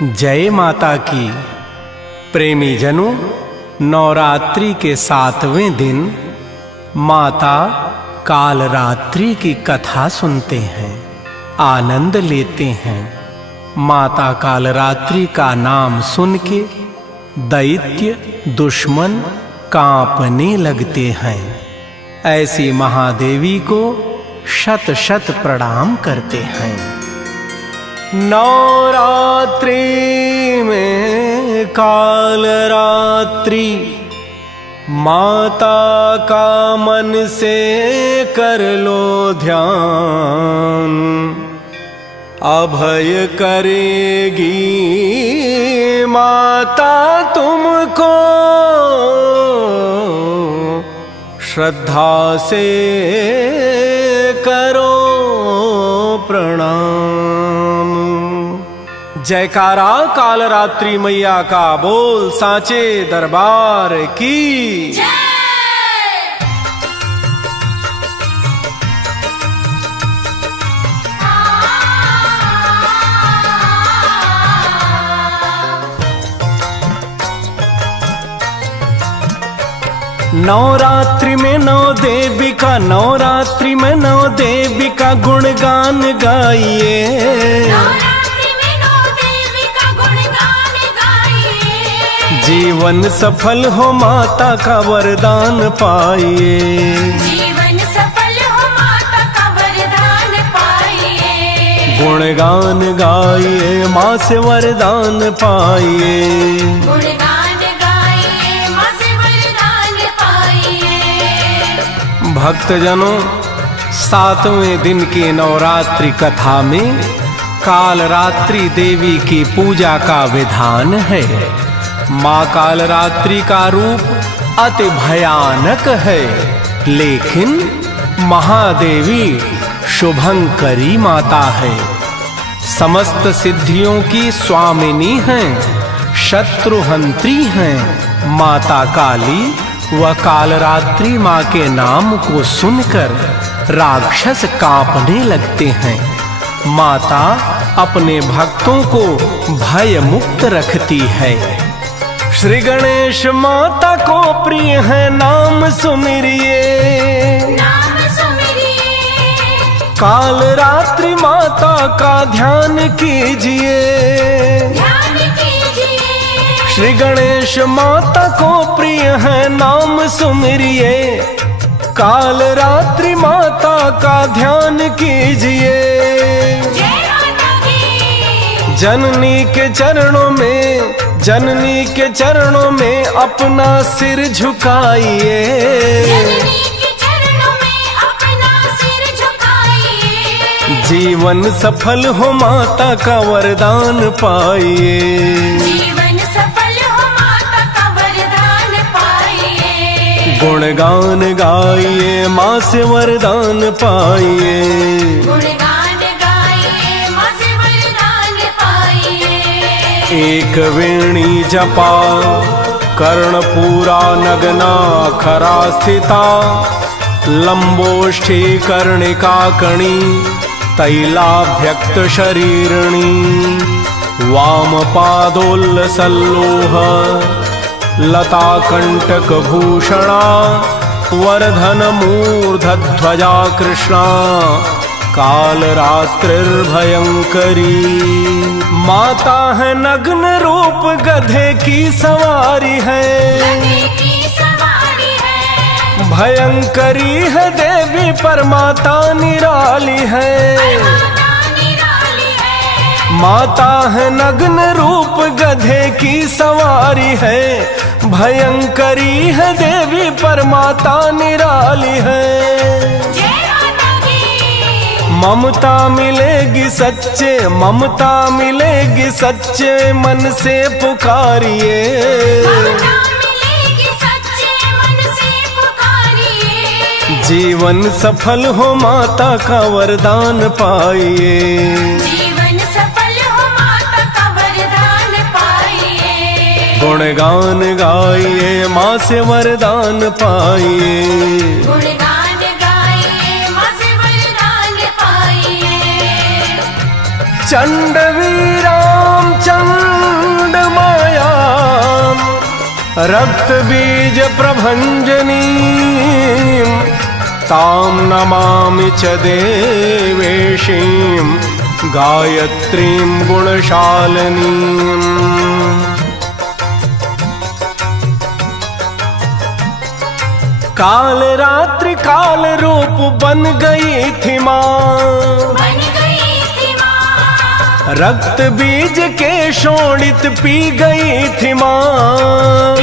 जय माता की। प्रेमी जनों, नवरात्रि के 7वें दिन माता कालरात्रि की कथा सुनते हैं, आनंद लेते हैं। माता कालरात्रि का नाम सुन के दैत्य दुश्मन कांपने लगते हैं। ऐसी महादेवी को शत शत प्रणाम करते हैं। नवरात्रि में कालरात्रि माता का मन से कर लो ध्यान, अभय करेगी माता तुमको, श्रद्धा से करो प्रणाम। जयकारा कालरात्रि मैया का बोल सांचे दरबार की। नवरात्रि में नौ देवी का, नवरात्रि में नौ देवी का गुणगान गाइए। नवरात्रि में नौ देवी का गुणगान गाइए। जीवन सफल हो माता का वरदान पाइए। जीवन सफल हो माता का वरदान पाइए। गुणगान गाइए माँ से वरदान पाइए। भक्तजनों, 7वें दिन की नवरात्रि कथा में कालरात्रि देवी की पूजा का विधान है। माँ कालरात्रि का रूप अति भयानक है, लेकिन महादेवी शुभंकरी माता है। समस्त सिद्धियों की स्वामिनी हैं, शत्रुहंत्री हैं। माता काली व कालरात्रि माँ के नाम को सुनकर राक्षस कांपने लगते हैं। माता अपने भक्तों को भय मुक्त रखती है। श्री गणेश माता को प्रिय है, नाम सुमिरिए। नाम सुमिरिए। कालरात्रि माता का ध्यान कीजिए। श्री गणेश माता को प्रिय है, नाम सुमिरिए। कालरात्रि माता का ध्यान कीजिए। जननी के चरणों में, जननी के चरणों में अपना सिर झुकाइए। जननी के चरणों में अपना सिर झुकाइए। जीवन सफल हो माता का वरदान पाइए। गुणगान गाइए माँ से वरदान पाइए। गुणगान गाइए माँ से वरदान पाइए। एक वेणी जपा कर्णपूरा नगना खरा स्थिता, लंबोष्ठी कर्णिका कणी तैलाभ्यक्त शरीरणी, वाम पादोल्लसल्लोह लता कंटक भूषणा, वर्धन मूर्धध्वजा कृष्णा, कालरात्रिर्भयंकरी। माता है नग्न रूप गधे की सवारी है, भयंकरी है देवी पर माता निराली है। माता है नग्न रूप गधे की सवारी है, भयंकरी है देवी पर माता निराली है। ममता मिलेगी सच्चे, ममता मिलेगी सच्चे मन से पुकारिए। जीवन सफल हो माता का वरदान पाइए। गुणगान गाइए माँ से वरदान पाइए। गुणगान गाइए माँ से वरदान पाइए। चंड वीराम चंड रक्त बीज प्रभंजनी ताम नमामि च देवेशीं गायत्रीं गुणशालिनीं। काल रात्रि काल रूप बन गई थी माँ, रक्त बीज के शोणित पी गई थी माँ।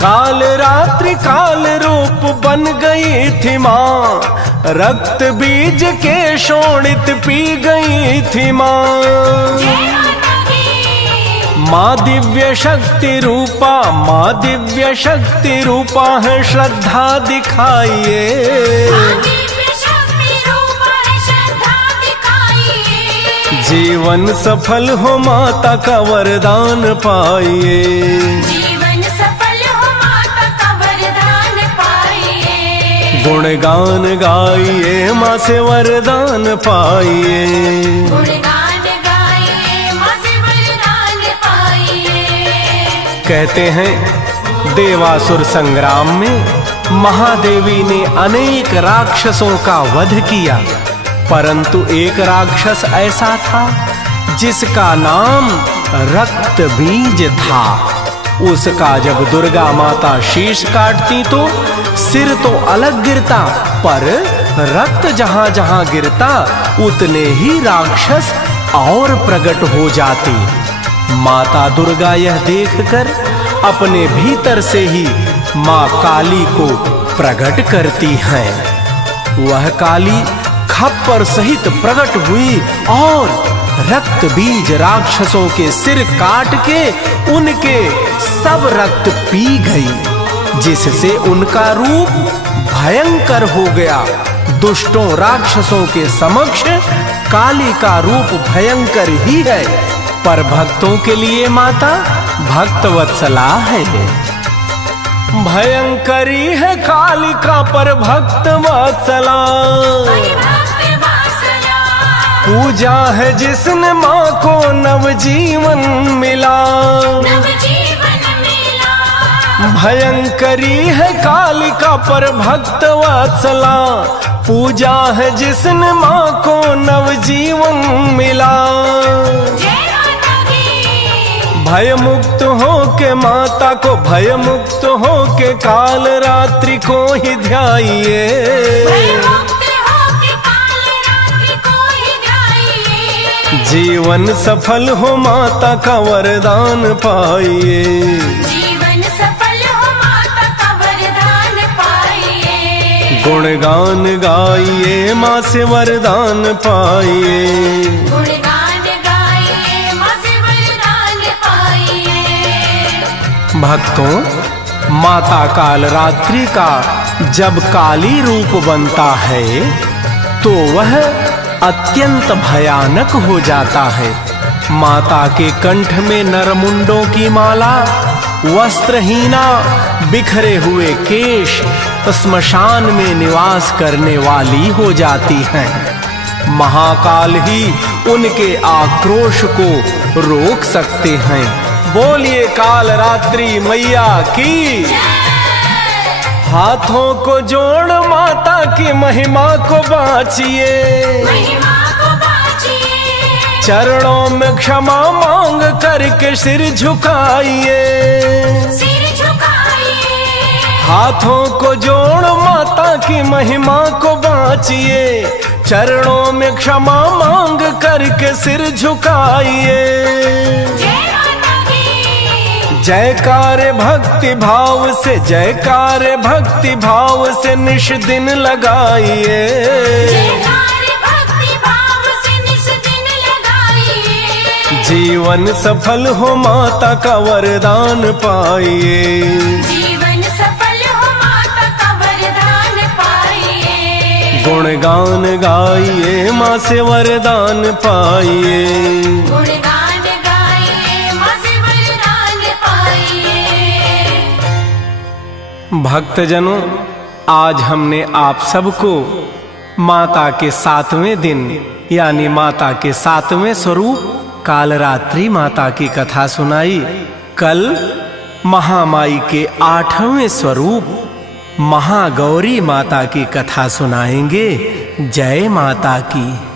काल रात्रि काल रूप बन गई थी माँ, रक्त बीज के शोणित पी गई थी माँ। माँ दिव्य शक्ति रूपा, माँ दिव्य शक्ति रूपा है, श्रद्धा दिखाइए। जीवन सफल हो माता का वरदान पाइए। जीवन सफल हो माता का वरदान पाइए। गुणगान गाइए माँ से वरदान पाइए। गुणगान गाइए माँ से वरदान पाइए। कहते हैं देवासुर संग्राम में महादेवी ने अनेक राक्षसों का वध किया, परंतु एक राक्षस ऐसा था जिसका नाम रक्त बीज था। उसका जब दुर्गा माता शीश काटती तो सिर तो अलग गिरता, पर रक्त जहां जहां गिरता उतने ही राक्षस और प्रकट हो जाते। माता दुर्गा यह देखकर अपने भीतर से ही माँ काली को प्रकट करती हैं। वह काली खप्पर सहित प्रकट हुई और रक्त बीज राक्षसों के सिर काट के उनके सब रक्त पी गई, जिससे उनका रूप भयंकर हो गया। दुष्टों राक्षसों के समक्ष काली का रूप भयंकर ही है, पर भक्तों के लिए माता भक्त वत्सला है। भयंकरी है कालिका पर भक्त वत्सला, पूजा है जिसने माँ को नवजीवन मिला। भयंकरी है कालिका पर भक्त वत्सला, पूजा है जिसने माँ को नवजीवन मिला। भय मुक्त हो के माता को, भय मुक्त हो के काल रात्रि को ही ध्याइए। जीवन सफल हो माता का वरदान पाइए। जीवन सफल हो माता का वरदान पाइए। गुणगान गाइए माँ से वरदान पाइए। गुणगान गाइए माँ से वरदान पाइए। भक्तों, माता काल रात्रि का जब काली रूप बनता है तो वह अत्यंत भयानक हो जाता है। माता के कंठ में नरमुंडों की माला, वस्त्रहीना, बिखरे हुए केश श्मशान में निवास करने वाली हो जाती हैं। महाकाल ही उनके आक्रोश को रोक सकते हैं। बोलिए काल रात्रि मैया की। हाथों को जोड़ माता की महिमा को बाँचिए। चरणों में क्षमा मांग करके सिर झुकाइए। हाथों को जोड़ माता की महिमा को बाँचिए। चरणों में क्षमा मांग करके सिर झुकाइए। जयकार भक्ति भाव से, जयकार भक्ति भाव से निश दिन लगाइए। जीवन सफल हो माता का वरदान पाइए। जीवन सफल हो माता का वरदान पाइए। गुणगान गाइए माँ से वरदान पाइए। गुणगान गाइए माँ से वरदान पाइए। भक्तजनों, आज हमने आप सबको माता के 7वें दिन यानी माता के 7वें स्वरूप कालरात्रि माता की कथा सुनाई। कल महामाई के 8वें स्वरूप महागौरी माता की कथा सुनाएंगे। जय माता की।